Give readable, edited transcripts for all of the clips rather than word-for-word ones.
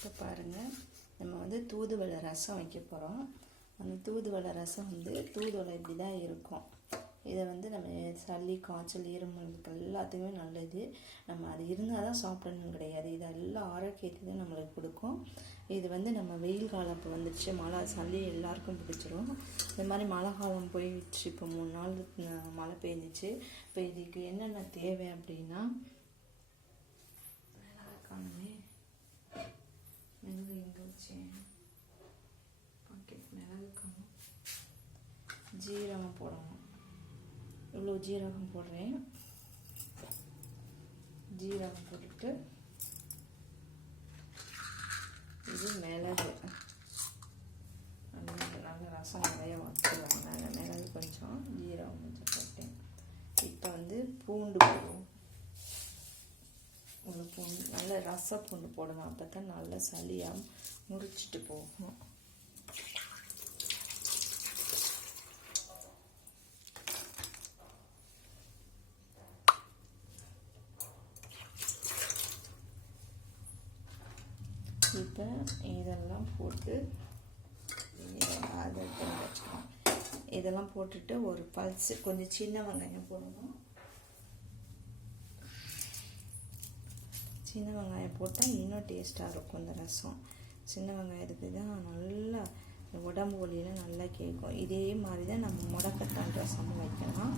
இப்போ பாருங்கள், நம்ம வந்து தூதுவளை ரசம் வைக்க போகிறோம். அந்த தூதுவளை ரசம் வந்து தூதுவளை இப்படி தான் இருக்கும். இதை வந்து நம்ம சளி, காய்ச்சல், இருமலுக்கு எல்லாத்துக்குமே நல்லது. நம்ம அது இருந்தால் தான் சாப்பிடணும் கிடையாது. இது எல்லாம் ஆரோக்கியத்தையும் நம்மளுக்கு கொடுக்கும். இது வந்து நம்ம வெயில் காலம் இப்போ வந்துடுச்சு, மழை, சளி எல்லாருக்கும் பிடிச்சிரும். இந்த மாதிரி மழை காலம் போயிடுச்சு. இப்போ 3 நாள் மழை பெஞ்சிச்சு. இப்போ இதுக்கு என்னென்ன தேவை அப்படின்னா, காணுமே மிளகு எங்கே வச்சேன், பாக்கெட் மிளகு காணும். ஜீரகம் போடணும். இவ்வளோ ஜீரகம் போடுறேன். ஜீரகம் போட்டுட்டு இது மிளகு, நல்ல ரசம் நிறைய வச்சுருவாங்க. நான் மிளகு கொஞ்சம், ஜீரகம் கொஞ்சம் போட்டேன். இப்போ வந்து பூண்டு போடுவோம். ஒரு பூண்டு, நல்ல ரச பூண்டு போடுங்க, அப்போ தான் நல்ல சளியாக முறிச்சிட்டு போகும். இப்போ இதெல்லாம் போட்டு அதை வச்சுக்கலாம். இதெல்லாம் போட்டுட்டு ஒரு பல்ஸ், கொஞ்சம் சின்ன வெங்காயம் போடணும். சின்ன வெங்காயம் போட்டால் இன்னும் டேஸ்ட்டாக இருக்கும் இந்த ரசம். சின்ன வெங்காயத்துக்கு தான் நல்லா உடம்பு வலியில் நல்லா கேட்கும். இதே மாதிரி தான் நம்ம முடக்கத்தான் ரசமும் வைக்கலாம்.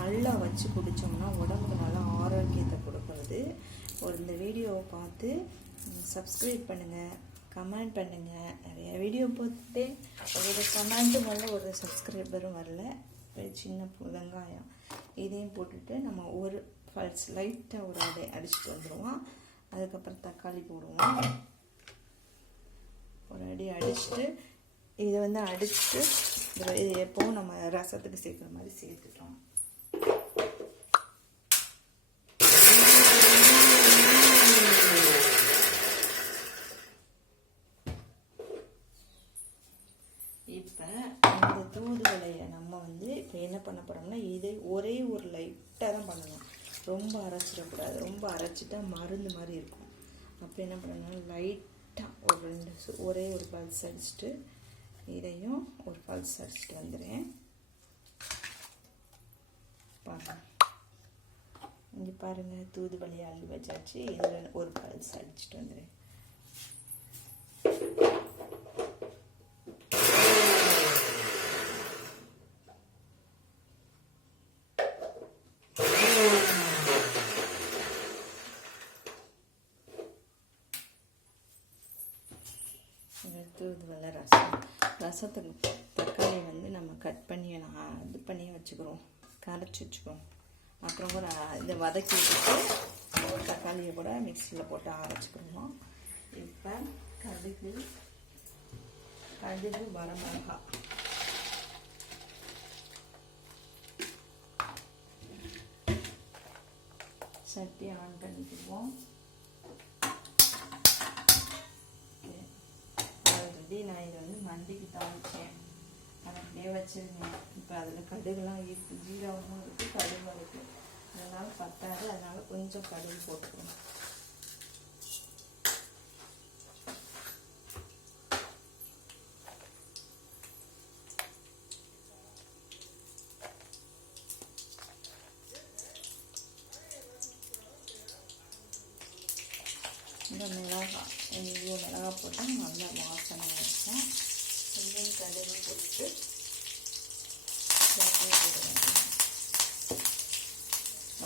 நல்லா வச்சு குடித்தோம்னா உடம்புக்கு நல்லா ஆரோக்கியத்தை கொடுக்குறது. இந்த வீடியோவை பார்த்து சப்ஸ்கிரைப் பண்ணுங்கள், கமெண்ட் பண்ணுங்கள். நிறைய வீடியோ பார்த்துட்டு ஒரு கமெண்ட்டும் வரல, ஒரு சப்ஸ்கிரைபரும் வரல. சின்ன வெங்காயம் இதையும் போட்டுட்டு நம்ம ஒரு பல்ஸ் லைட்டாக ஒரு அடிச்சுட்டு வந்துடுவோம். அதுக்கப்புறம் தக்காளி போடுவோம். ஒரு அடி அடிச்சுட்டு இதை வந்து அடிச்சுட்டு இது எப்போவும் நம்ம ரசத்துக்கு சேர்க்குற மாதிரி சேர்த்துட்டோம். இப்போ இந்த தூதுவளையை நம்ம வந்து இப்போ என்ன பண்ண போகிறோம்னா, இதை ஒரே ஒரு லைட்டாக தான் பண்ணணும். ரொம்ப அரைச்சிடக்கூடாது. ரொம்ப அரைச்சிட்டா மருந்து மாதிரி இருக்கும். அப்போ என்ன பண்ணணும், லைட்டாக ஒரு ஒரே ஒரு பல்ஸ் அடிச்சுட்டு இதையும் ஒரு பல்ஸ் அடிச்சுட்டு வந்துடுறேன். பாருங்கள், இங்கே பாருங்கள், தூதுவளையை அள்ளி வச்சாச்சு. இதில் ஒரு பல்ஸ் அடிச்சுட்டு வந்துடுறேன். தூதுவளை ரசத்துக்கு தக்காளி வந்து நம்ம கட் பண்ணி இது பண்ணி வச்சுக்கிறோம், கரைச்சி வச்சுக்கிறோம். அப்புறம் கூட இதை வதக்கி வச்சுட்டு தக்காளியை கூட மிக்சியில் போட்டு அரைச்சிக்கிறோம். இப்போ கடுகு, வரமிளகாய், சட்டி ஆன் பண்ணிக்குவோம். நான் இதை வந்து மண்டிக்கு தாளிச்சேன், அதை அப்படியே வச்சுருந்தேன். இப்போ அதில் கடுகுலாம் இருக்குது, ஜீரகமும் இருக்குது, கடுகும் இருக்குது. அதனால் பத்தாது, அதனால் கொஞ்சம் கடுகு போட்டுக்கணும். இந்த மிளகாய், இவ்வளோ மிளகாய் போட்டால் நல்லா வாசனை இருக்கும். கொஞ்சம் கடுகு போட்டு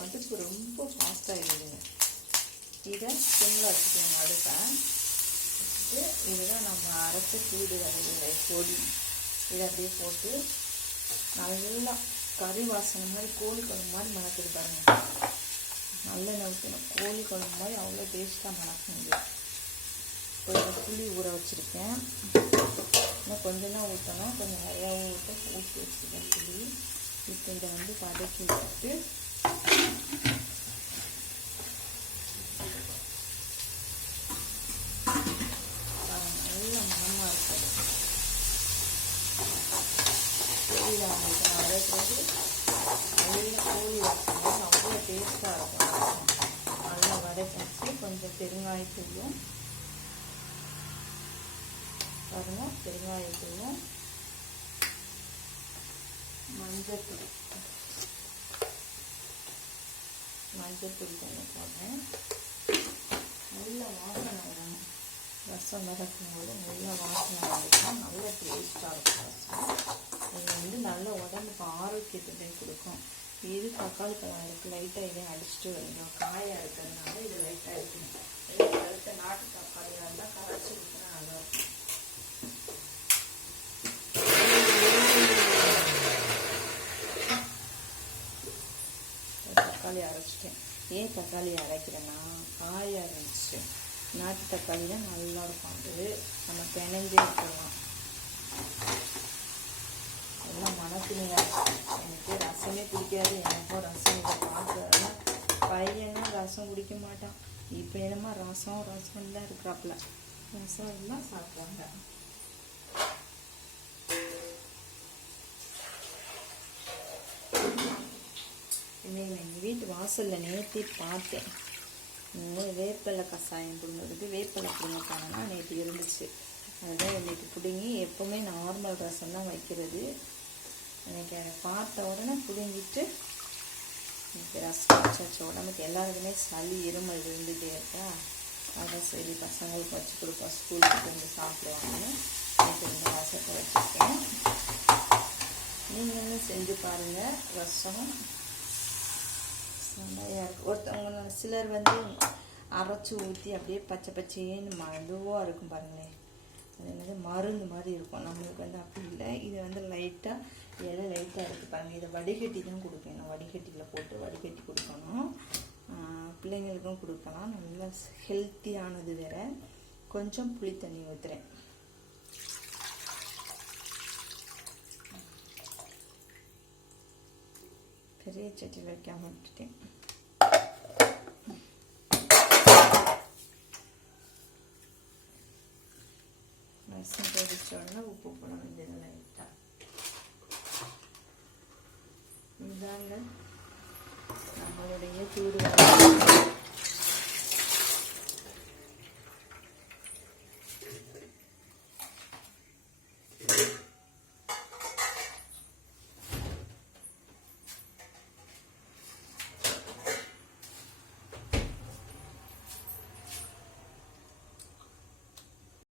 அடுப்பு ரொம்ப ஃபாஸ்ட்டாக இருக்குதுங்க. இதை சிம்மில் வச்சுக்கோங்க. அடுப்பை வச்சுட்டு இதுதான் நம்ம அரைச்சி தூதுவளை பொடி, இதை அப்படியே போட்டு நல்லா கறி வாசனை மாதிரி, கோழி குழம்பு மாதிரி மணக்குது பாருங்கள். நல்லெண்ணெய் ஊற்றணும். கோழி குழம்பு மாதிரி அவ்வளோ டேஸ்ட்டாக மணக்குங்க. கொஞ்சம் புளி ஊற வச்சுருக்கேன். இன்னும் கொஞ்சம் தான் ஊற்றணும், கொஞ்சம் நிறையா ஊற்றி வச்சுருக்கேன் புளி. இப்போ இதை வந்து வதக்கி விட்டு நல்ல மணமாக இருக்குது. கோழியில் அவங்களுக்கு நான் வதக்கிறது நல்ல கோழி வச்சுருந்தேன், அவ்வளோ டேஸ்ட்டாக இருக்கும். நல்லா வதக்கி கொஞ்சம் பெருங்காயத்தூளும் பாருங்கள், பெருங்காயத்தூளும் மஞ்சத்தூள் கொஞ்சம் போடுறேன். நல்ல வாசனை வரணும். ரசம் வதக்கும்போது நல்ல வாசனை வந்துச்சுன்னா நல்ல டேஸ்ட்டாக இருக்கும் ரசம். இது நல்ல உடம்புக்கு ஆரோக்கியத்தை கொடுக்கும். இது தக்காளி பழம் இருக்குது, லைட்டாக இதையும் அடிச்சுட்டு வந்துடும். காயாக இருக்கிறதுனால இது லைட்டாக இருக்கணும். அடுத்த நாட்டு தக்காளியாக இருந்தால் கரைச்சி ஊற்றினா நல்லாயிருக்கும். தக்காளி அரைச்சிட்டேன். ஏன் தக்காளி அரைக்கிறேன்னா, காயாக இருந்துச்சு. நாட்டு தக்காளி தான் நல்லா இருக்கும். அது நம்ம பிணைஞ்சே வைக்கலாம். எல்லாம் மனசுலையா. எனக்கு ரசமே பிடிக்காது. எனக்கும் ரசம் இதை பார்க்குறதுனா பையனும் ரசம் குடிக்க மாட்டான். இப்போ என்னமா ரசம் தான் இருக்கிறாப்புல. ரசம் எல்லாம் சாப்பிட்றாங்க. இன்னைக்கு எங்கள் வீட்டு வாசலில் நேற்று பார்த்தேன். வேப்பலை கஷாயம் பிடுங்கிறதுக்கு வேப்பலை பிடுங்கப்பாங்கன்னா நேற்று இருந்துச்சு. அதுதான் இன்றைக்கி பிடுங்கி, எப்போவுமே நார்மல் ரசம் தான் வைக்கிறது. இன்றைக்கி அதை பார்த்த உடனே பிடுங்கிட்டு இன்றைக்கி ரசம் வச்சாச்சு. உடம்புக்கு எல்லாருக்குமே சளி இருமல் இருந்துகிட்டே இருக்கா. அதை சரி பசங்களுக்கு வச்சு கொடுப்போம், ஸ்கூலுக்கு வந்து சாப்பிடுவாங்கன்னு எனக்கு இந்த ரசத்தை வச்சுருக்கேன். நீங்களும் செஞ்சு பாருங்கள். ரசம் செம்மையாக இருக்குது. ஒருத்தவங்க சிலர் வந்து அரைச்சி ஊற்றி அப்படியே பச்சை பச்சைன்னு இதுவாக இருக்கும் பாருங்களேன். அது என்னது மருந்து மாதிரி இருக்கும். நம்மளுக்கு வந்து அப்படி இல்லை. இது வந்து லைட்டாக இலை லைட்டாக இருக்குது பாருங்கள். இதை வடிகட்டி தான் கொடுக்கணும். வடிகட்டியில் போட்டு வடிகட்டி கொடுக்கணும். பிள்ளைங்களுக்கும் கொடுக்கலாம். நல்லா ஹெல்த்தியானது வேறு. கொஞ்சம் புளி தண்ணி ஊற்றுறேன். பெரிய சட்டியில் வைக்காம விட்டுட்டேன். ரசம் கொதிச்ச உடனே உப்பு போட வேண்டியது லைட்டாக. இதாங்க நம்மளுடைய தூதுவளை.